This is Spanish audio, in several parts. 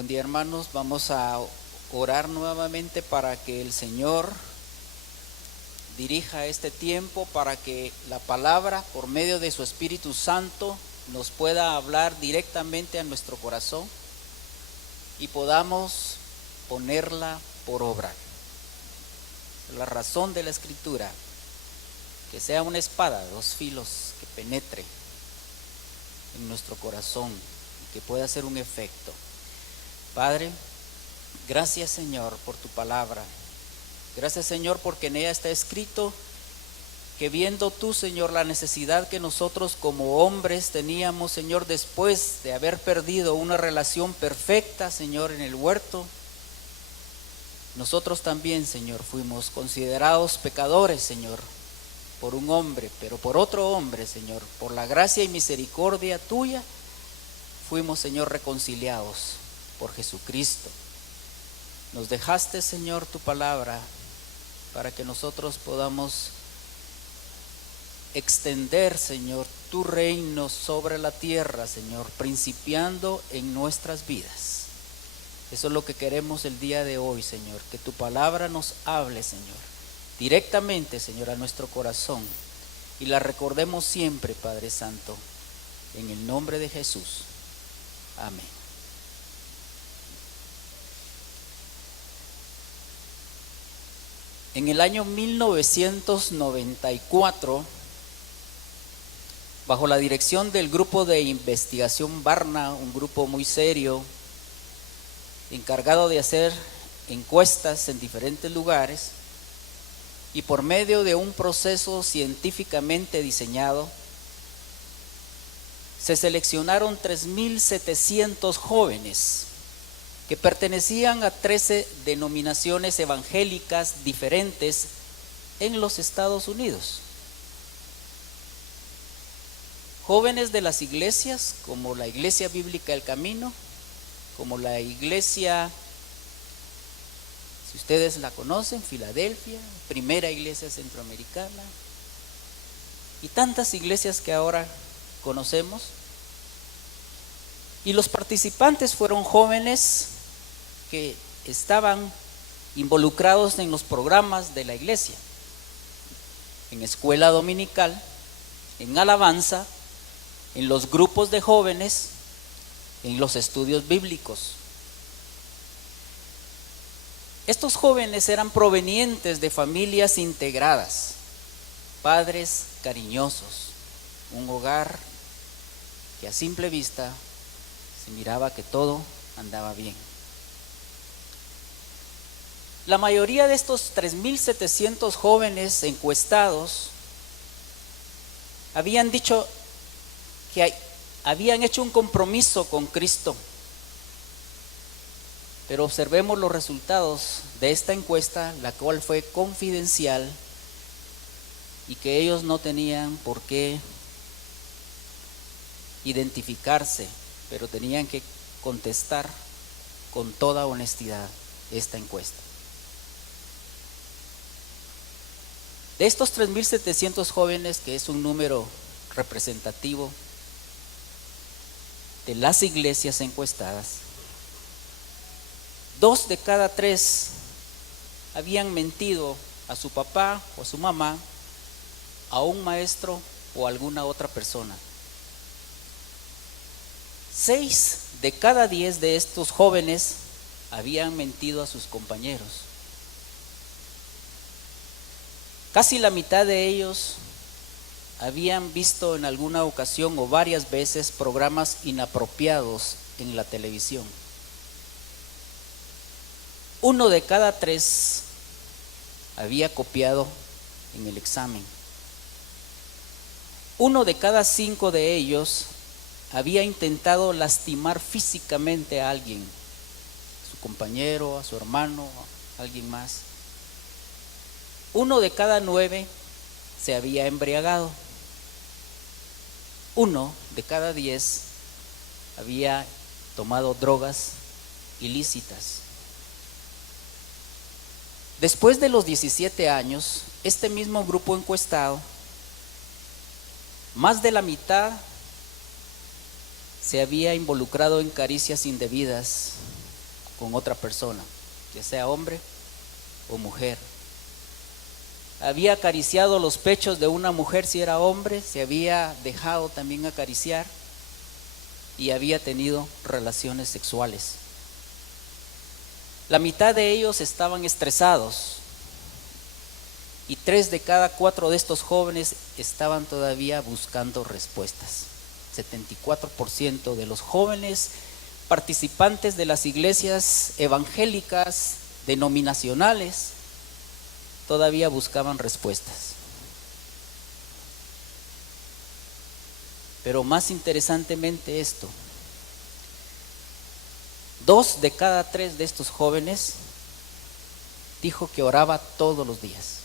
Buen día, hermanos. Vamos a orar nuevamente para que el Señor dirija este tiempo, para que la palabra, por medio de su Espíritu Santo, nos pueda hablar directamente a nuestro corazón y podamos ponerla por obra. La razón de la Escritura, que sea una espada de dos filos que penetre en nuestro corazón y que pueda hacer un efecto. Padre, gracias Señor por tu palabra. Gracias Señor porque en ella está escrito que viendo tú Señor la necesidad que nosotros como hombres teníamos Señor después de haber perdido una relación perfecta Señor en el huerto, nosotros también Señor fuimos considerados pecadores Señor por un hombre, pero por otro hombre Señor, por la gracia y misericordia tuya fuimos Señor reconciliados por Jesucristo. Nos dejaste Señor tu palabra para que nosotros podamos extender Señor tu reino sobre la tierra Señor, principiando en nuestras vidas. Eso es lo que queremos el día de hoy Señor, que tu palabra nos hable Señor, directamente Señor a nuestro corazón y la recordemos siempre Padre Santo, en el nombre de Jesús. Amén. En el año 1994, bajo la dirección del grupo de investigación Barna, un grupo muy serio, encargado de hacer encuestas en diferentes lugares, y por medio de un proceso científicamente diseñado, se seleccionaron 3,700 jóvenes que pertenecían a 13 denominaciones evangélicas diferentes en los Estados Unidos. Jóvenes de las iglesias, como la Iglesia Bíblica El Camino, como la iglesia, si ustedes la conocen, Filadelfia, Primera Iglesia Centroamericana, y tantas iglesias que ahora conocemos. Y los participantes fueron jóvenes que estaban involucrados en los programas de la iglesia, en escuela dominical, en alabanza, en los grupos de jóvenes, en los estudios bíblicos. Estos jóvenes eran provenientes de familias integradas, padres cariñosos, un hogar que a simple vista se miraba que todo andaba bien. La mayoría de estos 3,700 jóvenes encuestados habían dicho que habían hecho un compromiso con Cristo. Pero observemos los resultados de esta encuesta, la cual fue confidencial y que ellos no tenían por qué identificarse, pero tenían que contestar con toda honestidad esta encuesta. De estos 3,700 jóvenes, que es un número representativo de las iglesias encuestadas, 2 de cada 3 habían mentido a su papá o a su mamá, a un maestro o a alguna otra persona. 6 de cada 10 de estos jóvenes habían mentido a sus compañeros. Casi la mitad de ellos habían visto en alguna ocasión o varias veces programas inapropiados en la televisión. 1 de cada 3 había copiado en el examen. 1 de cada 5 de ellos había intentado lastimar físicamente a alguien, a su compañero, a su hermano, a alguien más. 1 de cada 9 se había embriagado. 1 de cada 10 había tomado drogas ilícitas. Después de los 17 años, este mismo grupo encuestado, más de la mitad se había involucrado en caricias indebidas con otra persona, ya sea hombre o mujer. Había acariciado los pechos de una mujer si era hombre, se había dejado también acariciar y había tenido relaciones sexuales. La mitad de ellos estaban estresados y 3 de cada 4 de estos jóvenes estaban todavía buscando respuestas. 74% de los jóvenes participantes de las iglesias evangélicas denominacionales todavía buscaban respuestas. Pero más interesantemente esto, 2 de cada 3 de estos jóvenes dijo que oraba todos los días.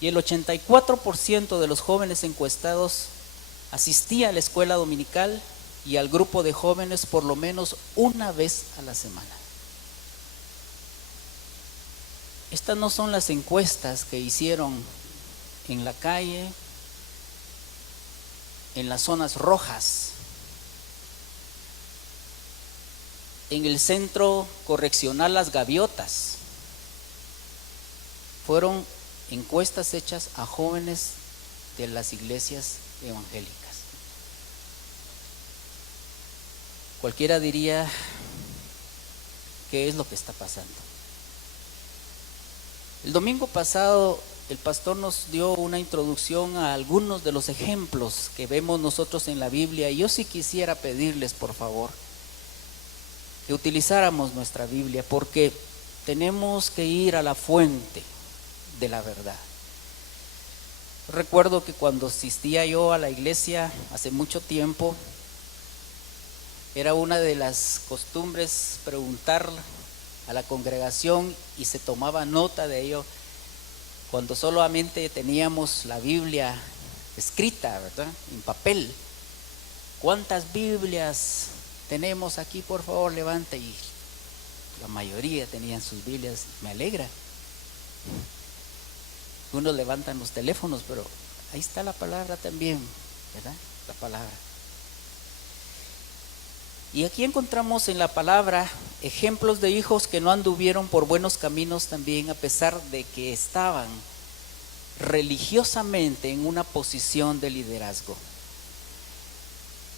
Y el 84% de los jóvenes encuestados asistía a la escuela dominical y al grupo de jóvenes por lo menos una vez a la semana. Estas no son las encuestas que hicieron en la calle, en las zonas rojas, en el centro correccional Las Gaviotas. Fueron encuestas hechas a jóvenes de las iglesias evangélicas. Cualquiera diría, ¿qué es lo que está pasando? El domingo pasado el pastor nos dio una introducción a algunos de los ejemplos que vemos nosotros en la Biblia, y yo sí quisiera pedirles, por favor, que utilizáramos nuestra Biblia, porque tenemos que ir a la fuente de la verdad. Recuerdo que cuando asistía yo a la iglesia hace mucho tiempo, era una de las costumbres preguntar a la congregación, y se tomaba nota de ello cuando solamente teníamos la Biblia escrita, ¿verdad?, en papel. ¿Cuántas Biblias tenemos aquí? Por favor, levante. Y la mayoría tenían sus Biblias. Me alegra. Unos levantan los teléfonos, pero ahí está la palabra también, ¿verdad? La palabra. Y aquí encontramos en la palabra ejemplos de hijos que no anduvieron por buenos caminos también, a pesar de que estaban religiosamente en una posición de liderazgo.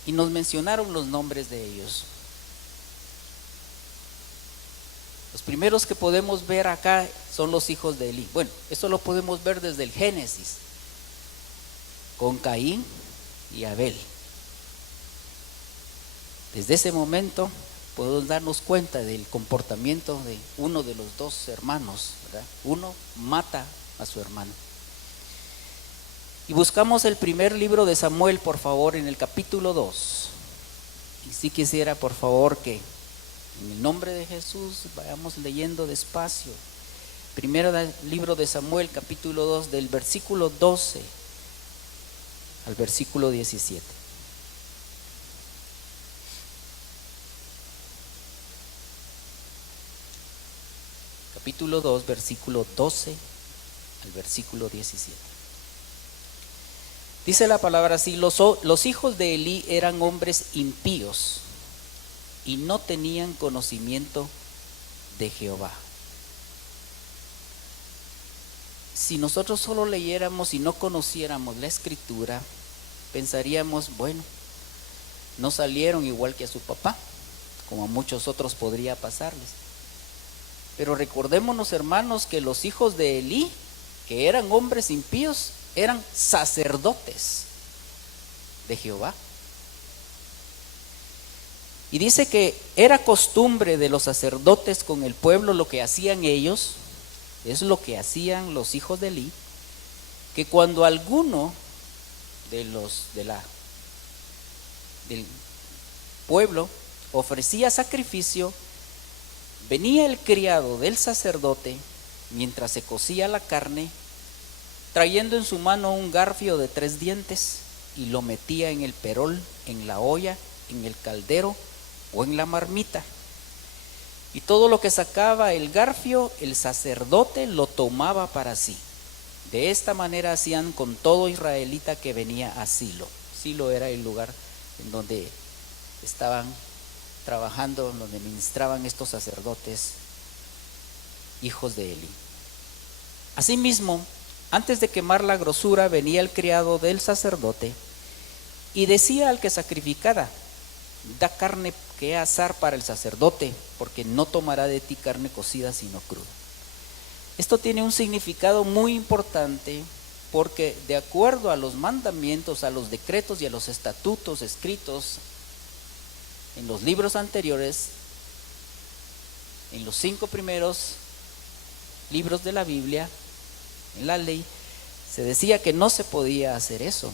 Y nos mencionaron los nombres de ellos. Los primeros que podemos ver acá son los hijos de Elí. Bueno, eso lo podemos ver desde el Génesis, con Caín y Abel. Desde ese momento podemos darnos cuenta del comportamiento de uno de los 2 hermanos, ¿verdad? Uno mata a su hermano. Y buscamos el primer libro de Samuel, por favor, en el capítulo 2. Y sí quisiera, por favor, que en el nombre de Jesús vayamos leyendo despacio. Primero libro de Samuel, capítulo 2, del versículo 12 al versículo 17. Capítulo 2, versículo 12 al versículo 17. Dice la palabra así: los hijos de Elí eran hombres impíos y no tenían conocimiento de Jehová. Si nosotros solo leyéramos y no conociéramos la escritura, pensaríamos, bueno, no salieron igual que a su papá, como a muchos otros podría pasarles. Pero recordémonos, hermanos, que los hijos de Elí, que eran hombres impíos, eran sacerdotes de Jehová. Y dice que era costumbre de los sacerdotes con el pueblo, lo que hacían ellos, es lo que hacían los hijos de Elí, que cuando alguno del pueblo ofrecía sacrificio, venía el criado del sacerdote mientras se cocía la carne, trayendo en su mano un garfio de 3 dientes, y lo metía en el perol, en la olla, en el caldero o en la marmita. Y todo lo que sacaba el garfio, el sacerdote lo tomaba para sí. De esta manera hacían con todo israelita que venía a Silo. Silo era el lugar en donde estaban trabajando donde ministraban estos sacerdotes, hijos de Eli. Asimismo, antes de quemar la grosura, venía el criado del sacerdote y decía al que sacrificara: da carne que asar para el sacerdote, porque no tomará de ti carne cocida sino cruda. Esto tiene un significado muy importante, porque de acuerdo a los mandamientos, a los decretos y a los estatutos escritos en los libros anteriores, en los 5 primeros libros de la Biblia, en la ley, se decía que no se podía hacer eso.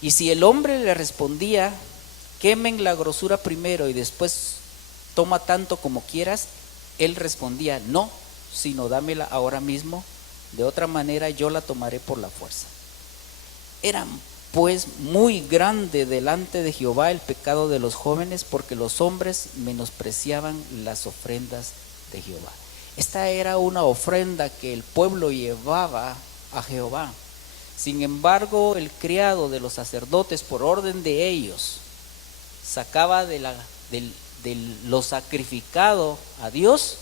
Y si el hombre le respondía: quemen la grosura primero y después toma tanto como quieras, él respondía: no, sino dámela ahora mismo, de otra manera yo la tomaré por la fuerza. Era pues muy grande delante de Jehová el pecado de los jóvenes, porque los hombres menospreciaban las ofrendas de Jehová. Esta era una ofrenda que el pueblo llevaba a Jehová. Sin embargo, el criado de los sacerdotes, por orden de ellos, sacaba de lo sacrificado a Dios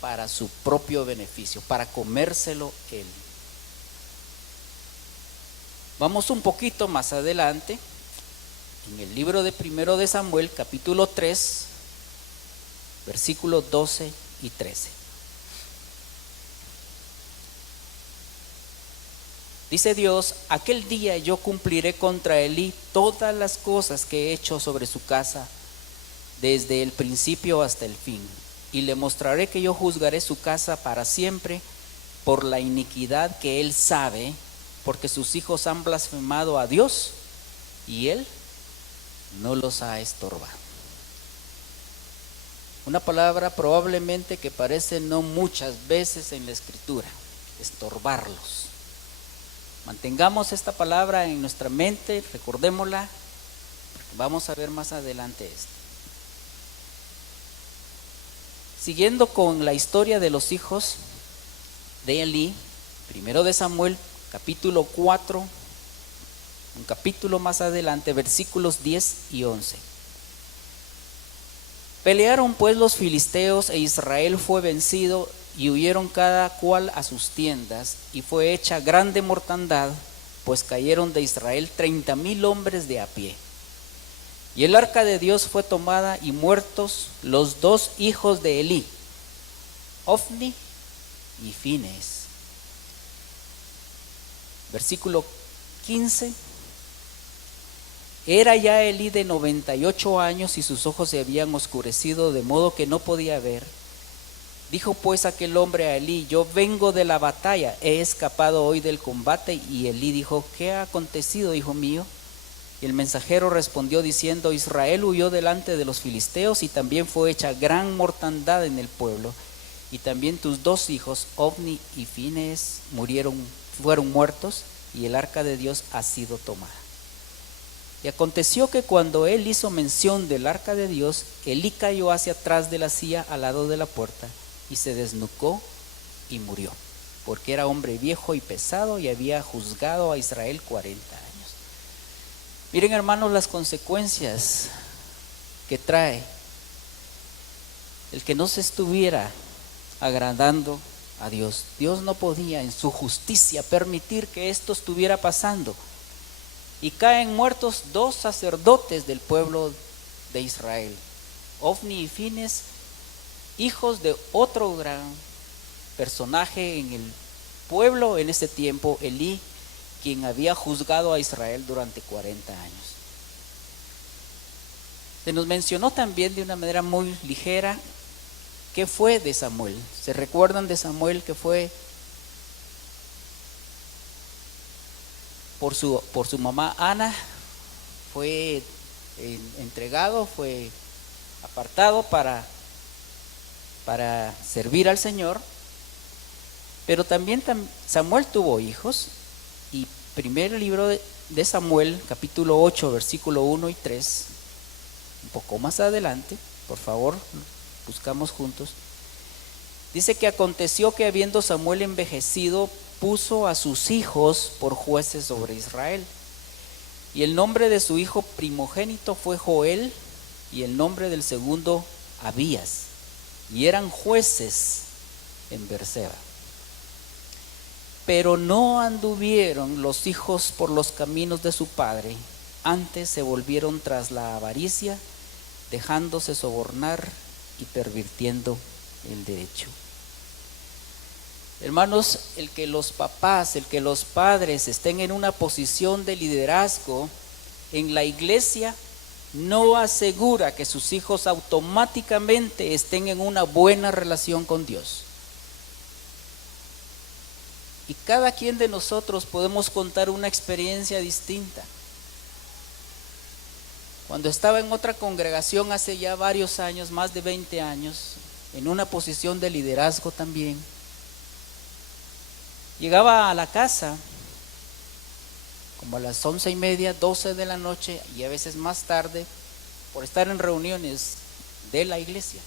para su propio beneficio, para comérselo él. Vamos un poquito más adelante, en el libro de 1 de Samuel, capítulo 3, versículos 12 y 13. Dice Dios: aquel día yo cumpliré contra Elí todas las cosas que he hecho sobre su casa, desde el principio hasta el fin, y le mostraré que yo juzgaré su casa para siempre por la iniquidad que él sabe, porque sus hijos han blasfemado a Dios y él no los ha estorbado. Una palabra probablemente que aparece no muchas veces en la Escritura: estorbarlos. Mantengamos esta palabra en nuestra mente, recordémosla, porque vamos a ver más adelante esto. Siguiendo con la historia de los hijos de Elí, 1 de Samuel, capítulo 4, un capítulo más adelante, versículos 10 y 11. Pelearon pues los filisteos, e Israel fue vencido, y huyeron cada cual a sus tiendas, y fue hecha grande mortandad, pues cayeron de Israel 30,000 hombres de a pie. Y el arca de Dios fue tomada, y muertos los 2 hijos de Elí, Ofni y Fines. Versículo 15. Era ya Elí de 98 años, y sus ojos se habían oscurecido, de modo que no podía ver. Dijo pues aquel hombre a Elí: yo vengo de la batalla, he escapado hoy del combate. Y Elí dijo: ¿qué ha acontecido, hijo mío? Y el mensajero respondió diciendo: Israel huyó delante de los filisteos, y también fue hecha gran mortandad en el pueblo, y también tus 2 hijos, Ofni y Fines, fueron muertos, y el arca de Dios ha sido tomada. Y aconteció que cuando él hizo mención del arca de Dios, Elí cayó hacia atrás de la silla al lado de la puerta, y se desnucó y murió, porque era hombre viejo y pesado, y había juzgado a Israel 40 años. Miren, hermanos, las consecuencias que trae el que no se estuviera agradando a Dios. Dios no podía en su justicia permitir que esto estuviera pasando, y caen muertos 2 sacerdotes del pueblo de Israel, Ofni y Fines, hijos de otro gran personaje en el pueblo en ese tiempo, Elí, quien había juzgado a Israel durante 40 años. Se nos mencionó también de una manera muy ligera qué fue de Samuel. ¿Se recuerdan de Samuel? Que fue por su mamá Ana, fue entregado, fue apartado para servir al Señor. Pero también Samuel tuvo hijos, y primer libro de Samuel, capítulo 8, versículo 1 y 3, un poco más adelante, por favor, buscamos juntos. Dice que aconteció que habiendo Samuel envejecido, puso a sus hijos por jueces sobre Israel. Y el nombre de su hijo primogénito fue Joel, y el nombre del segundo Abías, y eran jueces en Beerseba. Pero no anduvieron los hijos por los caminos de su padre, antes se volvieron tras la avaricia, dejándose sobornar y pervirtiendo el derecho. Hermanos, el que los papás, el que los padres estén en una posición de liderazgo en la iglesia no asegura que sus hijos automáticamente estén en una buena relación con Dios. Y cada quien de nosotros podemos contar una experiencia distinta. Cuando estaba en otra congregación hace ya varios años, más de 20 años, en una posición de liderazgo también, llegaba a la casa como a las 11:30, 12 de la noche y a veces más tarde por estar en reuniones de la iglesia.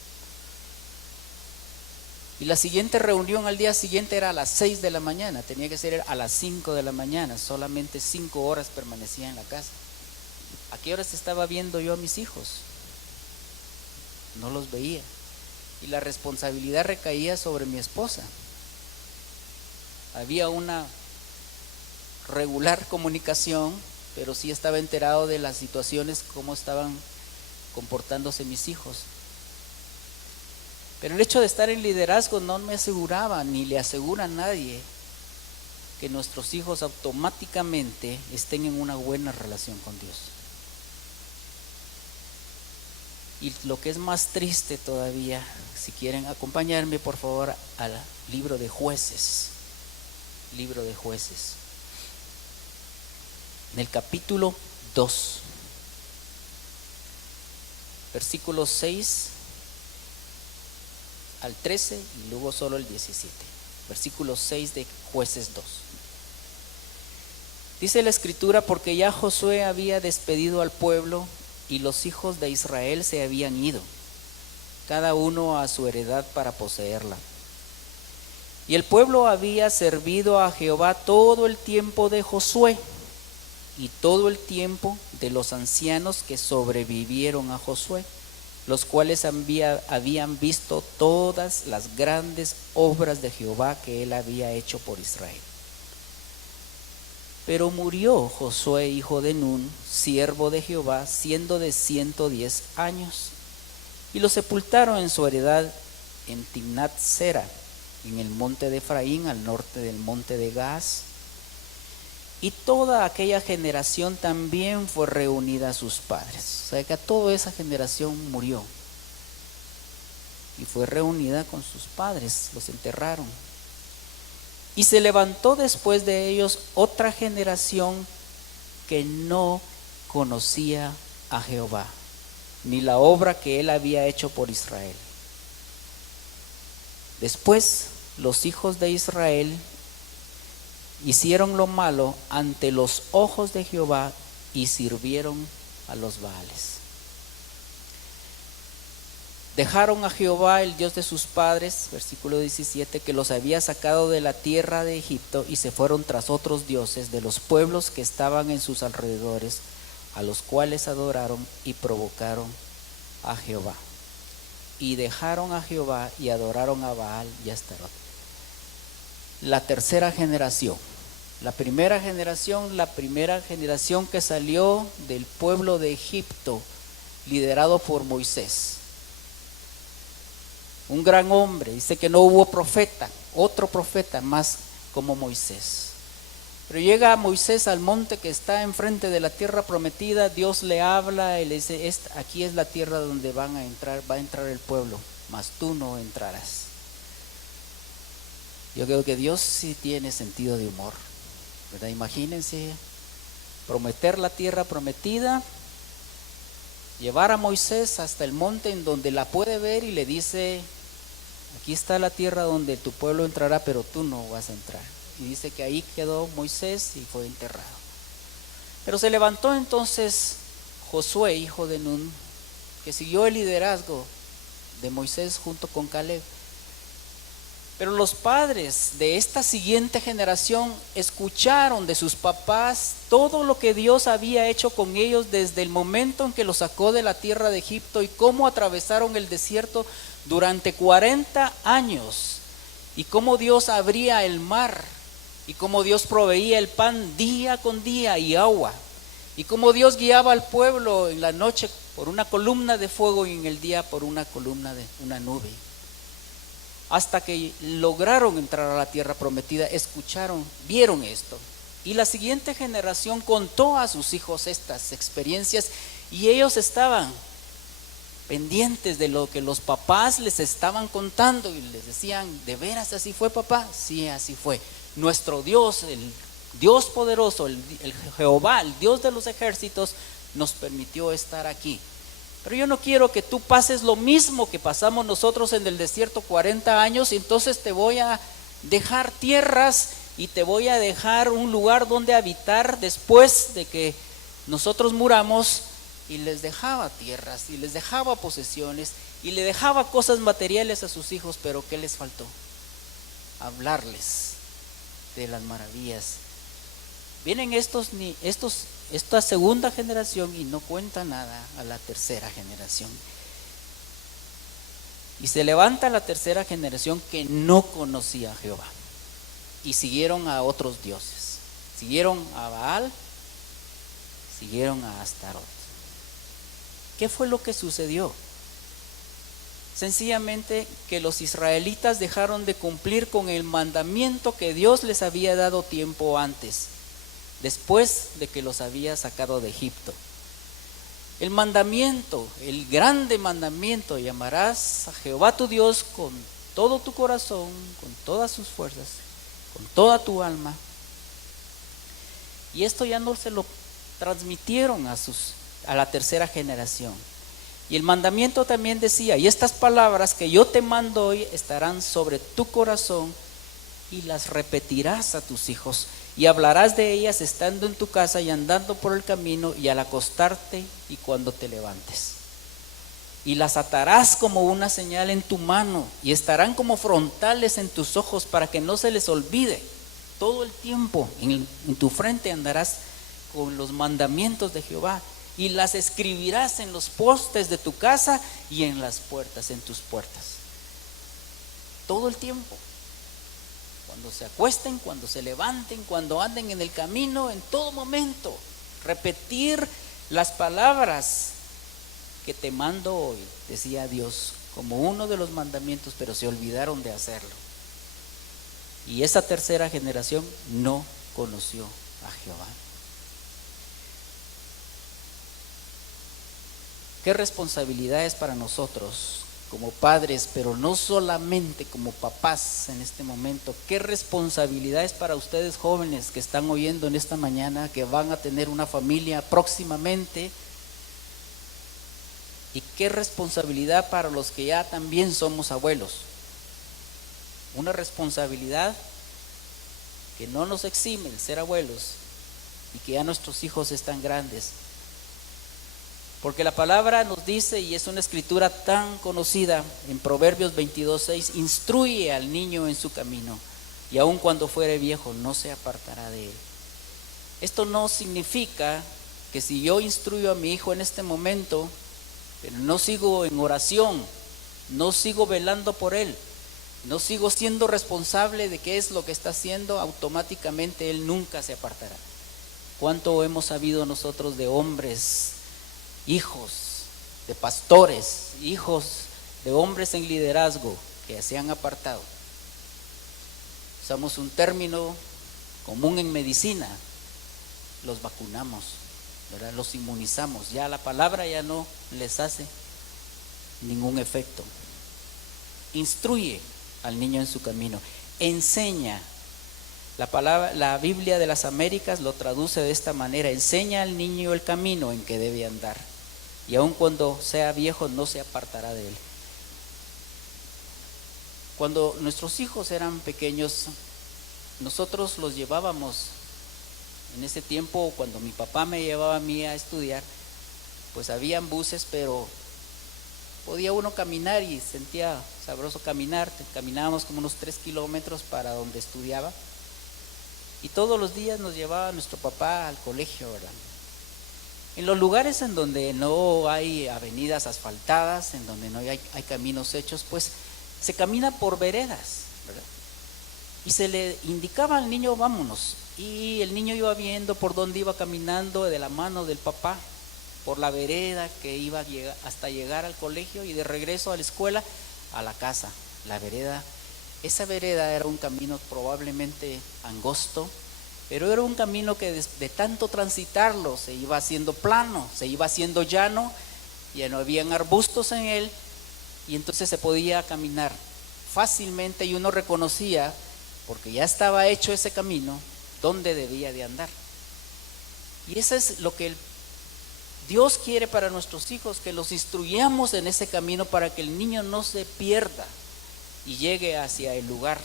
Y la siguiente reunión al día siguiente era a las 6 de la mañana, tenía que ser a las 5 de la mañana, solamente 5 horas permanecía en la casa. ¿A qué horas estaba viendo yo a mis hijos? No los veía. Y la responsabilidad recaía sobre mi esposa. Había una regular comunicación, pero sí estaba enterado de las situaciones, cómo estaban comportándose mis hijos. Pero el hecho de estar en liderazgo no me aseguraba, ni le asegura a nadie, que nuestros hijos automáticamente estén en una buena relación con Dios. Y lo que es más triste todavía, si quieren acompañarme por favor al libro de Jueces. Libro de Jueces. En el capítulo 2, versículos 6 al 13 y luego solo el 17. Versículo 6 de Jueces 2. Dice la escritura: porque ya Josué había despedido al pueblo y los hijos de Israel se habían ido, cada uno a su heredad para poseerla. Y el pueblo había servido a Jehová todo el tiempo de Josué y todo el tiempo de los ancianos que sobrevivieron a Josué, los cuales habían visto todas las grandes obras de Jehová que él había hecho por Israel. Pero murió Josué, hijo de Nun, siervo de Jehová, siendo de 110 años, y lo sepultaron en su heredad en Timnat Sera, en el monte de Efraín, al norte del monte de Gaas. Y toda aquella generación también fue reunida a sus padres. O sea que toda esa generación murió y fue reunida con sus padres, los enterraron. Y se levantó después de ellos otra generación que no conocía a Jehová, ni la obra que él había hecho por Israel. Después los hijos de Israel hicieron lo malo ante los ojos de Jehová y sirvieron a los Baales. Dejaron a Jehová, el Dios de sus padres, versículo 17, que los había sacado de la tierra de Egipto, y se fueron tras otros dioses de los pueblos que estaban en sus alrededores, a los cuales adoraron y provocaron a Jehová. Y dejaron a Jehová y adoraron a Baal y a Astarot. La tercera generación. La primera generación que salió del pueblo de Egipto, liderado por Moisés. Un gran hombre, dice que no hubo profeta, otro profeta más como Moisés. Pero llega Moisés al monte que está enfrente de la tierra prometida, Dios le habla y le dice: aquí es la tierra donde va a entrar el pueblo, mas tú no entrarás. Yo creo que Dios sí tiene sentido de humor, ¿verdad? Imagínense, prometer la tierra prometida, llevar a Moisés hasta el monte en donde la puede ver y le dice: aquí está la tierra donde tu pueblo entrará, pero tú no vas a entrar. Y dice que ahí quedó Moisés y fue enterrado. Pero se levantó entonces Josué, hijo de Nun, que siguió el liderazgo de Moisés junto con Caleb. Pero los padres de esta siguiente generación escucharon de sus papás todo lo que Dios había hecho con ellos desde el momento en que los sacó de la tierra de Egipto y cómo atravesaron el desierto durante 40 años y cómo Dios abría el mar y cómo Dios proveía el pan día con día y agua y cómo Dios guiaba al pueblo en la noche por una columna de fuego y en el día por una columna de una nube. Hasta que lograron entrar a la tierra prometida, escucharon, vieron esto. Y la siguiente generación contó a sus hijos estas experiencias y ellos estaban pendientes de lo que los papás les estaban contando y les decían, ¿de veras así fue, papá? Sí, así fue. Nuestro Dios, el Dios poderoso, el Jehová, el Dios de los ejércitos, nos permitió estar aquí. Pero yo no quiero que tú pases lo mismo que pasamos nosotros en el desierto 40 años, y entonces te voy a dejar tierras y te voy a dejar un lugar donde habitar después de que nosotros muramos. Y les dejaba tierras y les dejaba posesiones y le dejaba cosas materiales a sus hijos, pero ¿qué les faltó? Hablarles de las maravillas. Vienen esta segunda generación y no cuenta nada a la tercera generación. Y se levanta la tercera generación que no conocía a Jehová y siguieron a otros dioses. Siguieron a Baal, siguieron a Astarot. ¿Qué fue lo que sucedió? Sencillamente que los israelitas dejaron de cumplir con el mandamiento que Dios les había dado tiempo antes, después de que los había sacado de Egipto. El mandamiento, el grande mandamiento, llamarás a Jehová tu Dios con todo tu corazón, con todas sus fuerzas, con toda tu alma. Y esto ya no se lo transmitieron a la tercera generación. Y el mandamiento también decía, y estas palabras que yo te mando hoy estarán sobre tu corazón y las repetirás a tus hijos y hablarás de ellas estando en tu casa y andando por el camino y al acostarte y cuando te levantes. Y las atarás como una señal en tu mano y estarán como frontales en tus ojos para que no se les olvide. Todo el tiempo en tu frente andarás con los mandamientos de Jehová. Y las escribirás en los postes de tu casa y en las puertas, en tus puertas. Todo el tiempo. Cuando se acuesten, cuando se levanten, cuando anden en el camino, en todo momento. Repetir las palabras que te mando hoy, decía Dios, como uno de los mandamientos, pero se olvidaron de hacerlo. Y esa tercera generación no conoció a Jehová. Qué responsabilidad es para nosotros como padres, pero no solamente como papás en este momento. Qué responsabilidad es para ustedes jóvenes que están oyendo en esta mañana, que van a tener una familia próximamente. Y qué responsabilidad para los que ya también somos abuelos. Una responsabilidad que no nos exime el ser abuelos y que ya nuestros hijos están grandes. Porque la palabra nos dice, y es una escritura tan conocida en Proverbios 22:6, instruye al niño en su camino, y aun cuando fuere viejo no se apartará de él. Esto no significa que si yo instruyo a mi hijo en este momento, pero no sigo en oración, no sigo velando por él, no sigo siendo responsable de qué es lo que está haciendo, automáticamente él nunca se apartará. ¿Cuánto hemos sabido nosotros de hombres, hijos de pastores, hijos de hombres en liderazgo que se han apartado? Usamos un término común en medicina, los vacunamos, ¿verdad? Los inmunizamos, ya la palabra ya no les hace ningún efecto. Instruye al niño en su camino, enseña. La Biblia de las Américas lo traduce de esta manera: enseña al niño el camino en que debe andar, y aun cuando sea viejo no se apartará de él. Cuando nuestros hijos eran pequeños, nosotros los llevábamos, en ese tiempo cuando mi papá me llevaba a mí a estudiar, pues habían buses, pero podía uno caminar y sentía sabroso caminar. Caminábamos como unos 3 kilómetros para donde estudiaba. Y todos los días nos llevaba nuestro papá al colegio, ¿verdad? En los lugares en donde no hay avenidas asfaltadas, en donde no hay caminos hechos, pues se camina por veredas, ¿verdad? Y se le indicaba al niño, vámonos. Y el niño iba viendo por dónde iba caminando de la mano del papá, por la vereda que iba hasta llegar al colegio y de regreso a la escuela, a la casa. La vereda, esa vereda era un camino probablemente angosto, pero era un camino que de tanto transitarlo se iba haciendo plano, se iba haciendo llano, ya no habían arbustos en él, y entonces se podía caminar fácilmente y uno reconocía, porque ya estaba hecho ese camino, dónde debía de andar. Y eso es lo que Dios quiere para nuestros hijos, que los instruyamos en ese camino para que el niño no se pierda y llegue hacia el lugar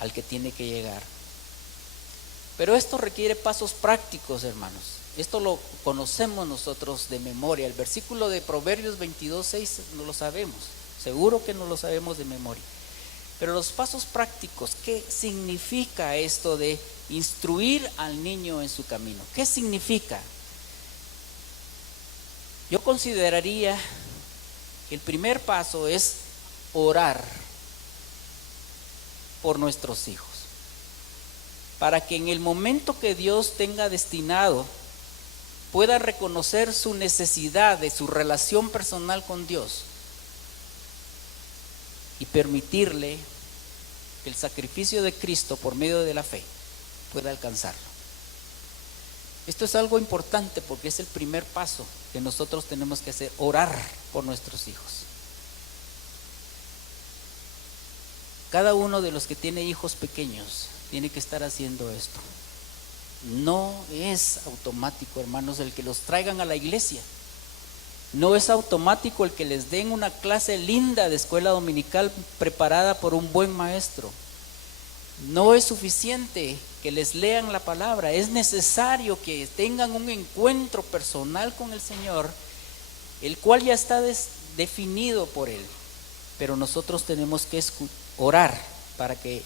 al que tiene que llegar. Pero esto requiere pasos prácticos, hermanos. Esto lo conocemos nosotros de memoria. El versículo de Proverbios 22:6 no lo sabemos, seguro que no lo sabemos de memoria. Pero los pasos prácticos, ¿qué significa esto de instruir al niño en su camino? ¿Qué significa? Yo consideraría que el primer paso es orar por nuestros hijos, para que en el momento que Dios tenga destinado pueda reconocer su necesidad de su relación personal con Dios y permitirle que el sacrificio de Cristo por medio de la fe pueda alcanzarlo. Esto es algo importante porque es el primer paso que nosotros tenemos que hacer, orar por nuestros hijos. Cada uno de los que tiene hijos pequeños tiene que estar haciendo esto. No es automático, hermanos, el que los traigan a la iglesia. No es automático el que les den una clase linda de escuela dominical preparada por un buen maestro. No es suficiente que les lean la palabra, es necesario que tengan un encuentro personal con el Señor, el cual ya está definido por Él. Pero nosotros tenemos que orar para que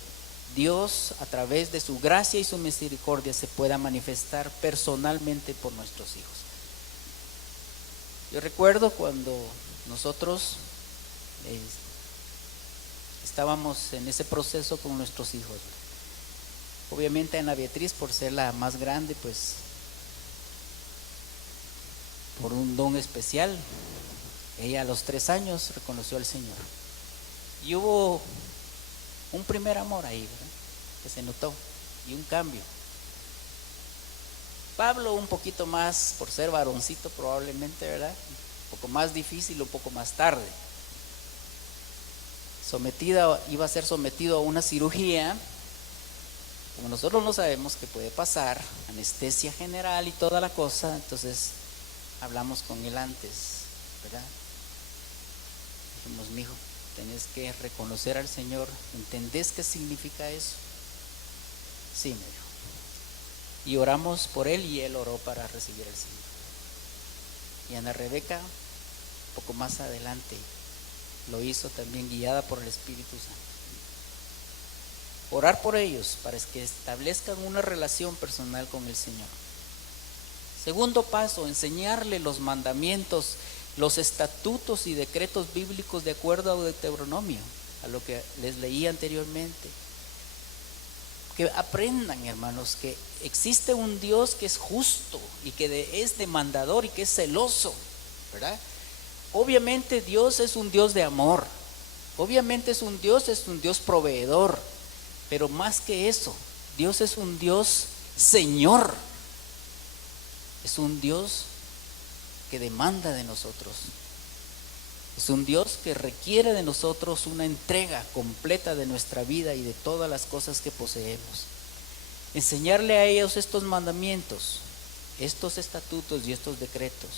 Dios, a través de su gracia y su misericordia, se pueda manifestar personalmente por nuestros hijos. Yo recuerdo cuando nosotros estábamos en ese proceso con nuestros hijos. Obviamente Ana Beatriz, por ser la más grande, pues por un don especial, ella a los 3 años reconoció al Señor. Y hubo un primer amor ahí, ¿verdad?, que se notó, y un cambio. Pablo un poquito más, por ser varoncito probablemente, ¿verdad?, un poco más difícil, un poco más tarde. Iba a ser sometido a una cirugía. Como nosotros no sabemos qué puede pasar, anestesia general y toda la cosa, entonces hablamos con él antes, ¿verdad? Dijimos, mijo, tenés que reconocer al Señor. ¿Entendés qué significa eso? Sí, me dijo. Y oramos por él y él oró para recibir al Señor. Y Ana Rebeca, un poco más adelante, lo hizo también guiada por el Espíritu Santo. Orar por ellos para que establezcan una relación personal con el Señor. Segundo paso, enseñarle los mandamientos, los estatutos y decretos bíblicos de acuerdo a Deuteronomio, a lo que les leí anteriormente. Que aprendan, hermanos, que existe un Dios que es justo y que es demandador y que es celoso, ¿verdad? Obviamente Dios es un Dios de amor, obviamente es un Dios proveedor, pero más que eso, Dios es un Dios Señor, es un Dios que demanda de nosotros, es un Dios que requiere de nosotros una entrega completa de nuestra vida y de todas las cosas que poseemos. Enseñarle a ellos estos mandamientos, estos estatutos y estos decretos.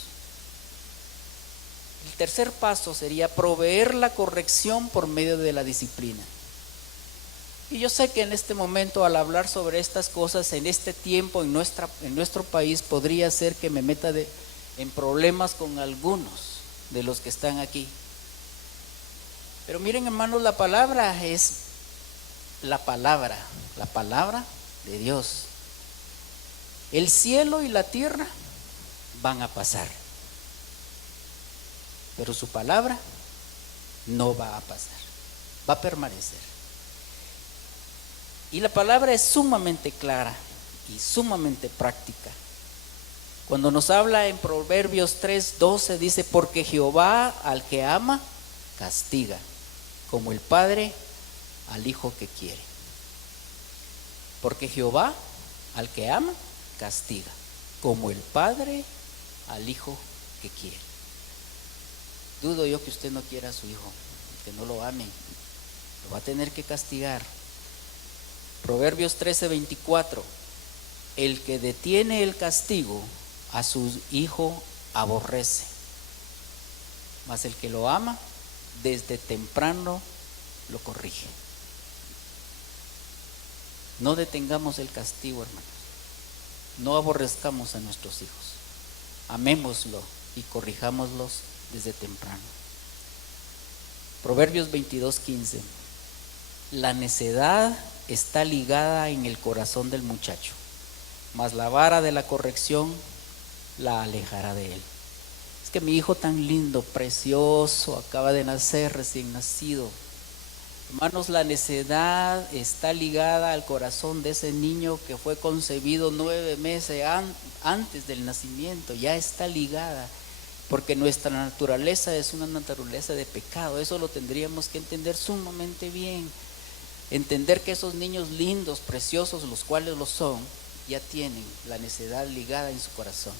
El tercer paso sería proveer la corrección por medio de la disciplina. Y yo sé que en este momento, al hablar sobre estas cosas, en este tiempo, en nuestro país, podría ser que me meta en problemas con algunos. de los que están aquí. Pero miren, hermanos, la palabra es la palabra de Dios. El cielo y la tierra van a pasar, pero su palabra no va a pasar, va a permanecer. Y la palabra es sumamente clara y sumamente práctica. Cuando nos habla en Proverbios 3:12 dice: porque Jehová al que ama castiga, como el padre al hijo que quiere. Porque Jehová al que ama castiga, como el padre al hijo que quiere. Dudo yo que usted no quiera a su hijo, que no lo ame, lo va a tener que castigar. Proverbios 13:24: el que detiene el castigo a su hijo aborrece, mas el que lo ama desde temprano lo corrige. No detengamos el castigo, hermanos. No aborrezcamos a nuestros hijos. Amémoslo y corrijámoslos desde temprano. Proverbios 22:15: la necedad está ligada en el corazón del muchacho, mas la vara de la corrección la alejará de él. Es que mi hijo tan lindo, precioso, acaba de nacer, recién nacido. Hermanos, la necedad está ligada al corazón de ese niño que fue concebido 9 meses antes del nacimiento. Ya está ligada, porque nuestra naturaleza es una naturaleza de pecado. Eso lo tendríamos que entender sumamente bien. Entender que esos niños lindos, preciosos, los cuales lo son, ya tienen la necedad ligada en su corazón.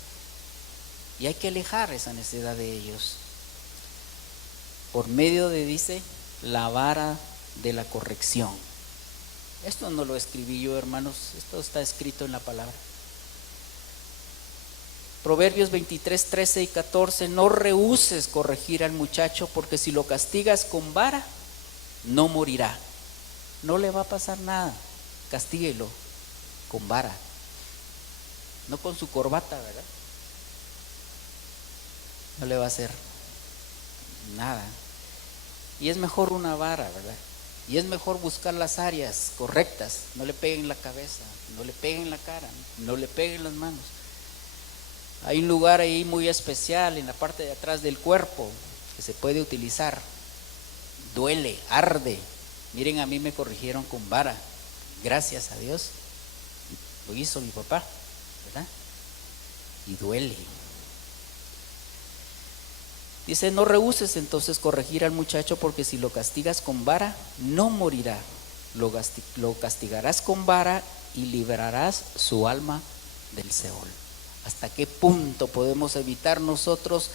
Y hay que alejar esa necedad de ellos por medio de, dice, la vara de la corrección. Esto no lo escribí yo, hermanos, esto está escrito en la palabra. Proverbios 23:13 y 14: no rehúses corregir al muchacho, porque si lo castigas con vara, no morirá. No le va a pasar nada, castíguelo con vara, no con su corbata, ¿verdad? No le va a hacer nada. Y es mejor una vara, ¿verdad? Y es mejor buscar las áreas correctas. No le peguen la cabeza, no le peguen la cara, no le peguen las manos. Hay un lugar ahí muy especial en la parte de atrás del cuerpo que se puede utilizar. Duele, arde. Miren, a mí me corrigieron con vara, gracias a Dios. Lo hizo mi papá, ¿verdad? Y duele. Dice: no rehuses entonces corregir al muchacho, porque si lo castigas con vara, no morirá. Lo castigarás con vara y librarás su alma del Seol. ¿Hasta qué punto podemos evitar nosotros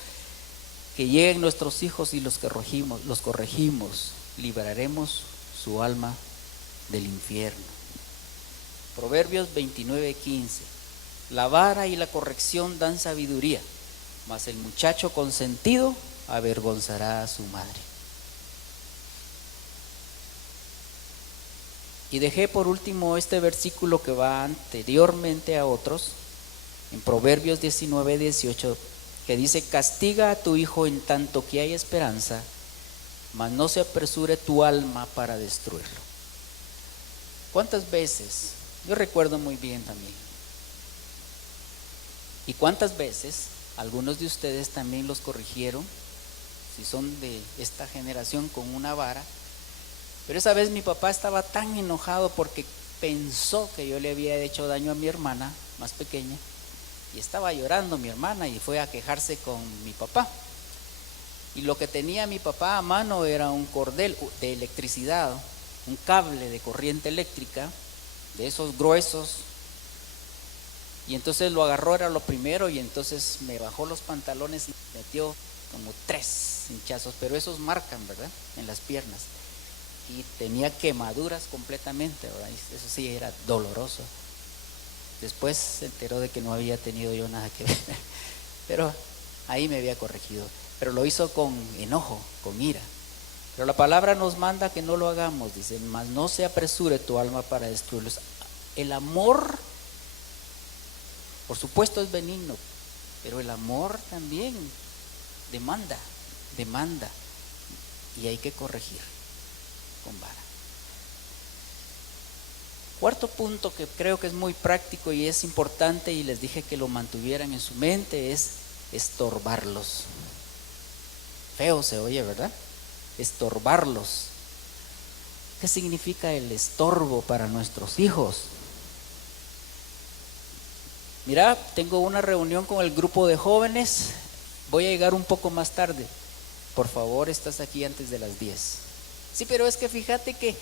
que lleguen nuestros hijos y los corregimos? Libraremos su alma del infierno. Proverbios 29:15: la vara y la corrección dan sabiduría, mas el muchacho consentido avergonzará a su madre. Y dejé por último este versículo que va anteriormente a otros, en Proverbios 19:18, que dice: castiga a tu hijo en tanto que hay esperanza, mas no se apresure tu alma para destruirlo. ¿Cuántas veces? Yo recuerdo muy bien también. ¿Y cuántas veces algunos de ustedes también los corrigieron, si son de esta generación, con una vara? Pero esa vez mi papá estaba tan enojado porque pensó que yo le había hecho daño a mi hermana más pequeña, y estaba llorando mi hermana y fue a quejarse con mi papá. Y lo que tenía mi papá a mano era un cordel de electricidad, un cable de corriente eléctrica, de esos gruesos. Y entonces lo agarró, era lo primero, y entonces me bajó los pantalones y metió como 3 hinchazos, pero esos marcan, ¿verdad?, en las piernas. Y tenía quemaduras completamente, ¿verdad? Eso sí era doloroso. Después se enteró de que no había tenido yo nada que ver, pero ahí me había corregido. Pero lo hizo con enojo, con ira. Pero la palabra nos manda que no lo hagamos, dice: mas no se apresure tu alma para destruirlos. El amor, por supuesto, es benigno, pero el amor también demanda, demanda y hay que corregir con vara. Cuarto punto que creo que es muy práctico y es importante, y les dije que lo mantuvieran en su mente, es estorbarlos. Feo se oye, ¿verdad? Estorbarlos. ¿Qué significa el estorbo para nuestros hijos? Mira, tengo una reunión con el grupo de jóvenes, voy a llegar un poco más tarde. Por favor, estás aquí antes de las 10. Sí, pero es que fíjate que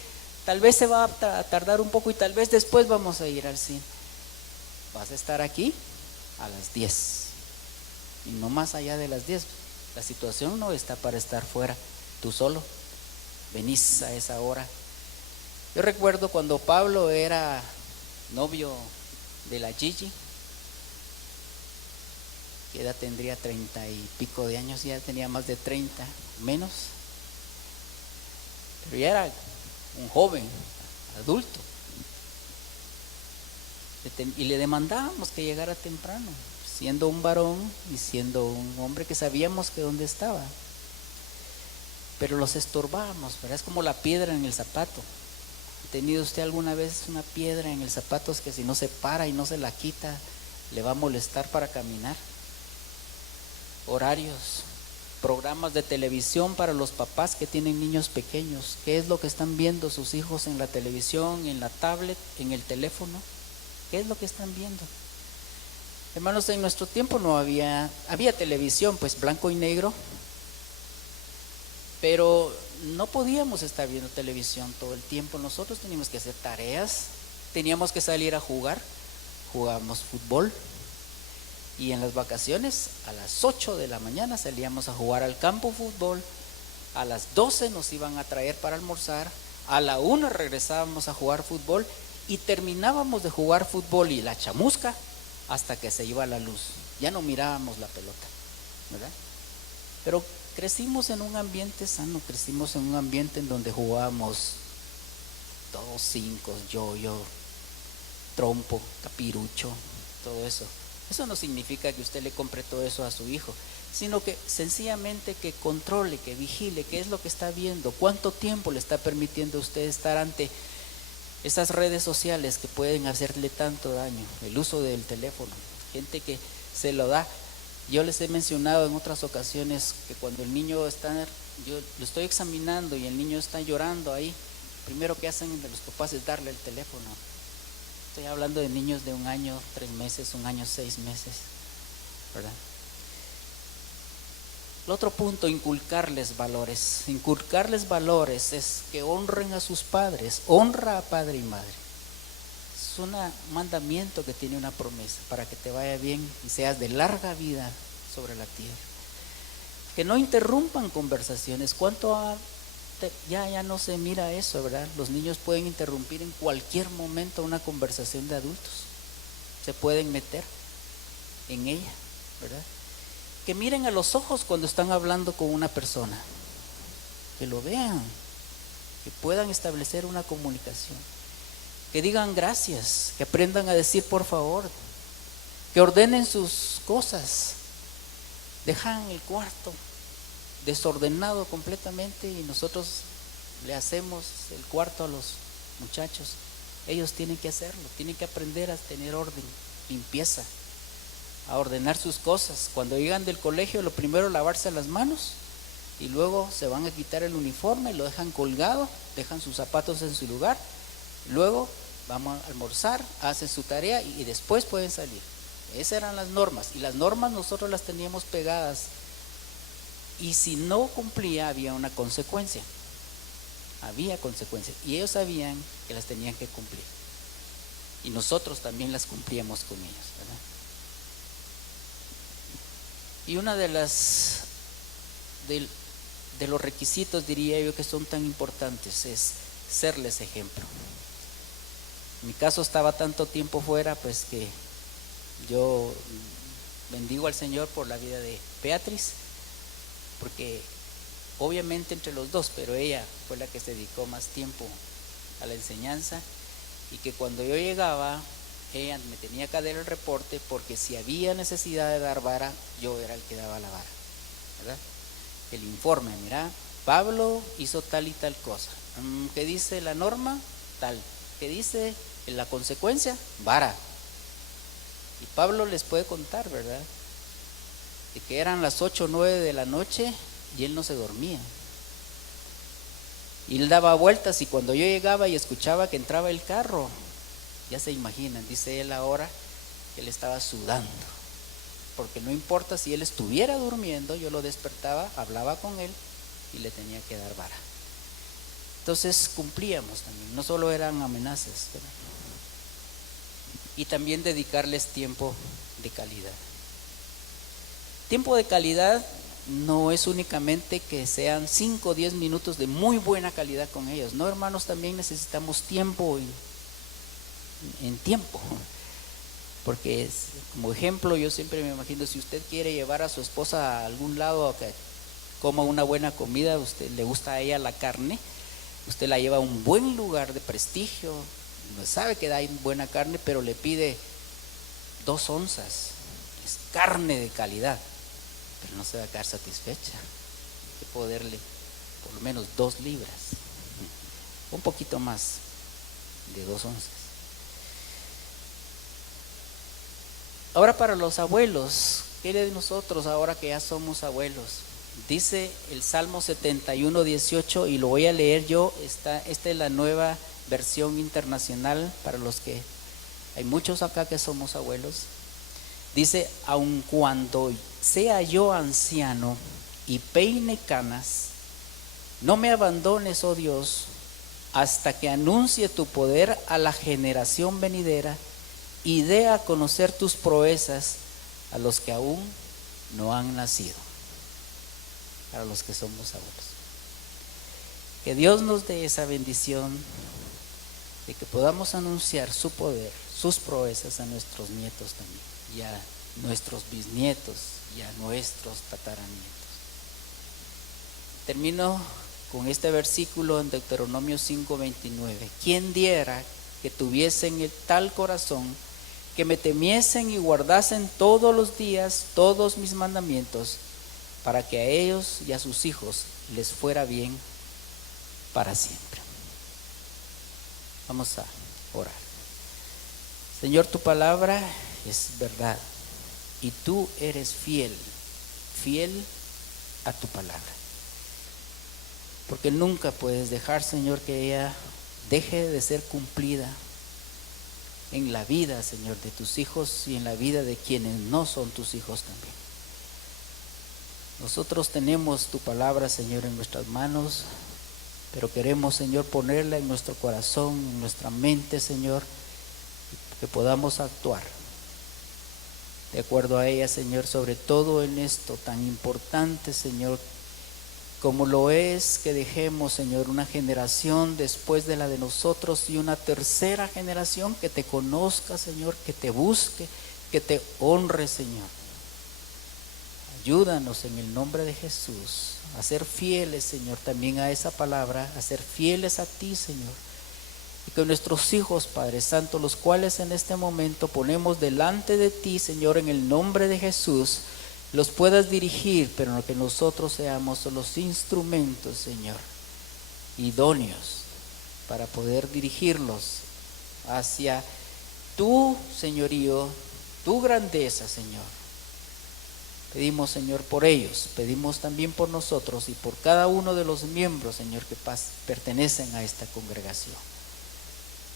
tal vez se va a tardar un poco y tal vez después vamos a ir al cine. Vas a estar aquí a las 10 y no más allá de las 10. La situación no está para estar fuera, tú solo. Venís a esa hora. Yo recuerdo cuando Pablo era novio de la Gigi, que edad tendría 30 y pico de años, ya tenía más de 30, menos, pero ya era un joven, adulto, y le demandábamos que llegara temprano, siendo un varón y siendo un hombre que sabíamos que dónde estaba, pero los estorbábamos, ¿verdad? Es como la piedra en el zapato. ¿Ha tenido usted alguna vez una piedra en el zapato que si no se para y no se la quita, le va a molestar para caminar? Horarios, programas de televisión para los papás que tienen niños pequeños. ¿Qué es lo que están viendo sus hijos en la televisión, en la tablet, en el teléfono? ¿Qué es lo que están viendo? Hermanos, en nuestro tiempo no había televisión, pues blanco y negro, pero no podíamos estar viendo televisión todo el tiempo. Nosotros teníamos que hacer tareas, teníamos que salir a jugar, jugábamos fútbol. Y en las vacaciones a las 8 de la mañana salíamos a jugar al campo fútbol, a las 12 nos iban a traer para almorzar, a la 1 regresábamos a jugar fútbol y terminábamos de jugar fútbol y la chamusca hasta que se iba la luz. Ya no mirábamos la pelota, ¿verdad? Pero crecimos en un ambiente sano, crecimos en un ambiente en donde jugábamos 2-5, yo-yo, trompo, capirucho, todo eso. Eso no significa que usted le compre todo eso a su hijo, sino que sencillamente que controle, que vigile qué es lo que está viendo, cuánto tiempo le está permitiendo a usted estar ante esas redes sociales que pueden hacerle tanto daño, el uso del teléfono, gente que se lo da. Yo les he mencionado en otras ocasiones que cuando el niño está, yo lo estoy examinando y el niño está llorando ahí, primero que hacen de los papás es darle el teléfono. Estoy hablando de niños de 1 año, 3 meses, 1 año, 6 meses, ¿verdad? El otro punto, inculcarles valores. Inculcarles valores es que honren a sus padres, honra a padre y madre. Es un mandamiento que tiene una promesa para que te vaya bien y seas de larga vida sobre la tierra. Que no interrumpan conversaciones. ¿Cuánto ya no se mira eso, ¿verdad? Los niños pueden interrumpir en cualquier momento una conversación de adultos, se pueden meter en ella, ¿verdad? Que miren a los ojos cuando están hablando con una persona, que lo vean, que puedan establecer una comunicación, que digan gracias, que aprendan a decir por favor, que ordenen sus cosas. Dejan el cuarto desordenado completamente y nosotros le hacemos el cuarto a los muchachos. Ellos tienen que hacerlo, tienen que aprender a tener orden, limpieza, a ordenar sus cosas. Cuando llegan del colegio, lo primero lavarse las manos y luego se van a quitar el uniforme, lo dejan colgado, dejan sus zapatos en su lugar, luego vamos a almorzar, hacen su tarea y después pueden salir. Esas eran las normas y las normas nosotros las teníamos pegadas. Y si no cumplía había una consecuencia, y ellos sabían que las tenían que cumplir y nosotros también las cumplíamos con ellos, ¿verdad? Y una de los requisitos, diría yo, que son tan importantes es serles ejemplo. En mi caso estaba tanto tiempo fuera, pues que yo bendigo al Señor por la vida de Beatriz, porque obviamente entre los dos, pero ella fue la que se dedicó más tiempo a la enseñanza y que cuando yo llegaba, ella me tenía que dar el reporte porque si había necesidad de dar vara, yo era el que daba la vara, ¿verdad? el informe. Mira, Pablo hizo tal y tal cosa. ¿Qué dice la norma? Tal. ¿Qué dice la consecuencia? Vara. Y Pablo les puede contar, ¿verdad?, de que eran las 8 o 9 de la noche y él no se dormía. Y él daba vueltas, y cuando yo llegaba y escuchaba que entraba el carro, ya se imaginan, dice él ahora, que él estaba sudando. Porque no importa si él estuviera durmiendo, yo lo despertaba, hablaba con él y le tenía que dar vara. Entonces cumplíamos también, no solo eran amenazas, ¿verdad?, y también dedicarles tiempo de calidad. Tiempo de calidad no es únicamente que sean 5 o 10 minutos de muy buena calidad con ellos. No, hermanos, también necesitamos tiempo en tiempo. Porque como ejemplo, yo siempre me imagino, si usted quiere llevar a su esposa a algún lado a que coma una buena comida, usted le gusta a ella la carne, usted la lleva a un buen lugar de prestigio, no sabe que da buena carne, pero le pide 2 onzas, es carne de calidad, pero no se va a quedar satisfecha. Hay que poderle por lo menos 2 libras, un poquito más de 2 onzas. Ahora, para los abuelos, ¿qué de nosotros ahora que ya somos abuelos? Dice el Salmo 71, 18, y lo voy a leer yo. Esta es la nueva versión internacional para los que hay muchos acá que somos abuelos. Dice: aun cuando sea yo anciano y peine canas, no me abandones, oh Dios, hasta que anuncie tu poder a la generación venidera y dé a conocer tus proezas a los que aún no han nacido. Para los que somos abuelos, que Dios nos dé esa bendición de que podamos anunciar su poder, sus proezas a nuestros nietos también, y a nuestros bisnietos y a nuestros tataranietos. Termino con este versículo en Deuteronomio 5:29. ¿Quién diera que tuviesen el tal corazón, que me temiesen y guardasen todos los días todos mis mandamientos, para que a ellos y a sus hijos les fuera bien para siempre? Vamos a orar. Señor, tu palabra es verdad y tú eres fiel a tu palabra, porque nunca puedes dejar, Señor, que ella deje de ser cumplida en la vida, Señor, de tus hijos y en la vida de quienes no son tus hijos también. Nosotros tenemos tu palabra, Señor, en nuestras manos, pero queremos, Señor, ponerla en nuestro corazón, en nuestra mente, Señor, que podamos actuar de acuerdo a ella, Señor, sobre todo en esto tan importante, Señor, como lo es que dejemos, Señor, una generación después de la de nosotros y una tercera generación que te conozca, Señor, que te busque, que te honre, Señor. Ayúdanos en el nombre de Jesús a ser fieles, Señor, también a esa palabra, a ser fieles a ti, Señor. Y que nuestros hijos, Padre Santo, los cuales en este momento ponemos delante de ti, Señor, en el nombre de Jesús, los puedas dirigir, pero que nosotros seamos los instrumentos, Señor, idóneos para poder dirigirlos hacia tu señorío, tu grandeza, Señor. Pedimos, Señor, por ellos, pedimos también por nosotros y por cada uno de los miembros, Señor, que pertenecen a esta congregación.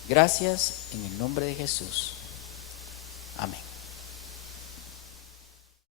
Gracias en el nombre de Jesús. Amén.